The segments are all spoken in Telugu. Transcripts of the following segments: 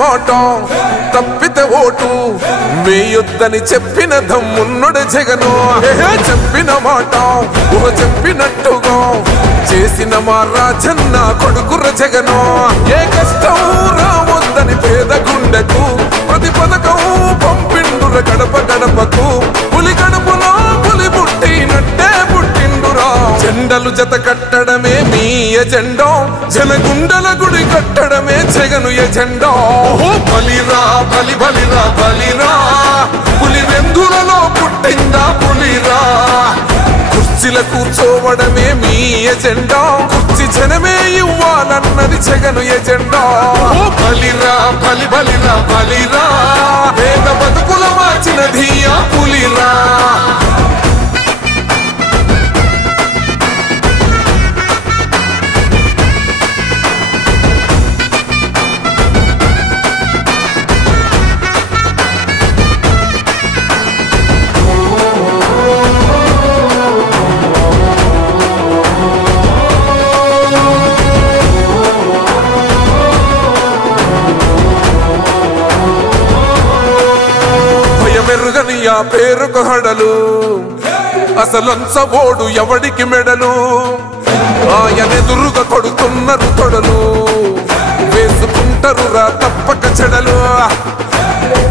మాట తప్పితే ఓటు వేయొద్దని చెప్పిన దమ్మున్నడు జగను చెప్పిన మాట చెప్పినట్టుగా చేసిన మా రాజన్న కొడుకుర జగను ఏ కష్టం రావొద్దని పేద గుండెకు ప్రతి పథకం పంపిండుర గడప గడపకు పులి గడపలో పులి పుట్టినట్టే పుట్టిండురా జెండలు జత కట్టడమే మీ ఎజెండా జనగుండల గుడి కట్టడమే జగను ఎజెండా బలిరా బలి బలిరా బలిరా పులి వెందులలో పుట్టిందా పులిరా కుర్చీల కూర్చోవడమే మీ ఎజెండా కుర్చీ జనమే ఇవ్వాలన్నది జగను ఎజెండా బలిరా బలి బలిరా బలిరా పేద బతుకుల మార్చినది ఆ పులిరా మెరుగని ఆ పేరుకు హడలు అసలంచబోడు ఎవడికి మెడలు ఆయనెదురుగా కొడుతున్నారు తొడలు వేసుకుంటారు రా తప్పక చెడలు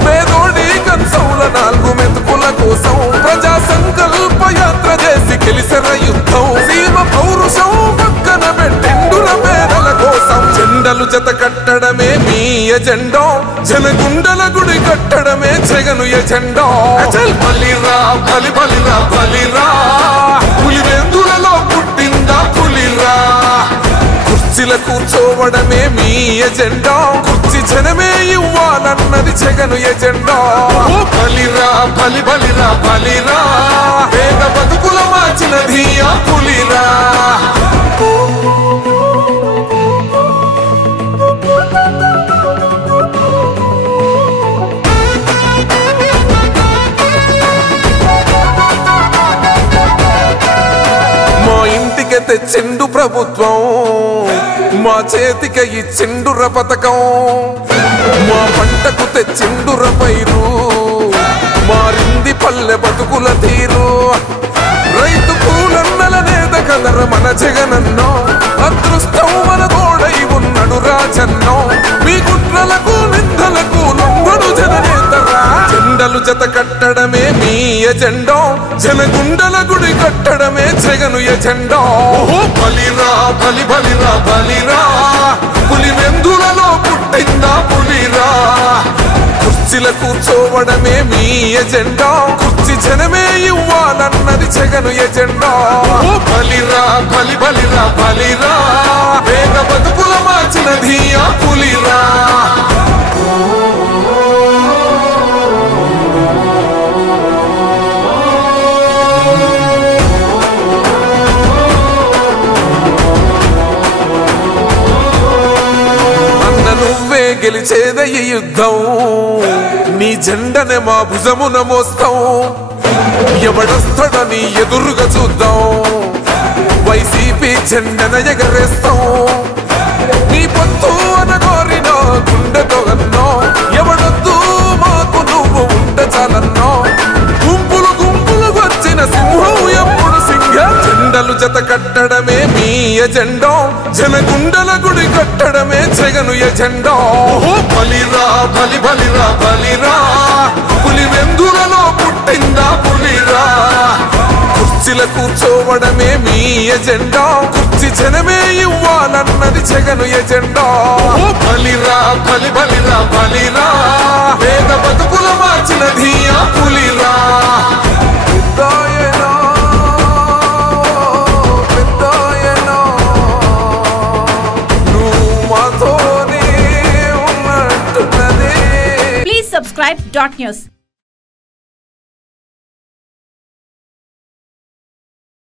పేదోడి కంచంల 4 మెతుకుల కోసం ప్రజా సంకల్ప యాత్ర చేసి గెలిసిన యుద్ధం సీమ పౌరుషం పక్కన పెట్టిండుర పేదల కోసం జెండలు జత కట్టడమే మీ ఎజెండా జనగుండల గుడి కట్టడమే జగను ఎజెండా బలిరా బలి బలిరా బలిరా పులి వెందులలో పుట్టిందా పులిరా కుర్చీల కూర్చోవడమే మీ ఎజెండా కుర్చీ జనమే ఇవ్వాలన్నది జగను ఎజెండా బలిరా బలి బలిరా బలిరా పేద బతుకుల మార్చినది ఆ పులిరా తెచ్చిండు ప్రభుత్వం మా చేతికి ఇచ్చిండుర పథకం మా పంటకు తెచ్చిండుర పైరు మారింది పల్లె బతుకుల తీరు రైతు కూలన్నల నేత కదర మన జగనన్నో అదృష్టం మన తోడై ఉన్నడు రాజన్నో మీ కుట్రలకు నిందలకు లొంగడు జననేతరా జెండలు జత కట్టడమే మీ ఎజెండా జనగుండల గుడి కట్టడమే జగను ఎజెండా బలిరా బలి బలిరా బలిరా పులి వెందులలో పుట్టిందా పులిరా కుర్చీల కూర్చోవడమే మీ ఎజెండా కుర్చీ జనమే ఇవ్వాలన్నది జగను ఎజెండా బలిరా బలి బలిరా బలిరా పేద బతుకుల మార్చినది ఆ పులిరా గెలిచేద ఈ యుద్ధం నీ జెండనే మా భుజమున మోస్తాం ఎవడొస్తాడని ఎదురుగా చూద్దాం వైసీపీ జెండన ఎగరేస్తాం నీ పొత్తు అనగోరినో గుండెతో అన్నో ఎవడొద్దు మాకు నువ్వు ఉంటే చాలన్నో గుంపులు గుంపులు వచ్చిన సింహం ఎప్పుడు సింహ జెండలు జత కట్టడమే మీ ఎజెండా జనగుండల గుడి కట్టడమే జగను ఎజెండా బలిరా బలి బలిరా బలిరా పులి వెందులలో పుట్టిందా పులిరా కుర్చీల కూర్చోవడమే మీ ఎజెండా కుర్చీ జనమే ఇవ్వాలన్నది జగను ఎజెండా బలిరా బలి బలిరా బలిరా పేద బతుకుల మార్చినది ఆ పులిరా Subscribe .news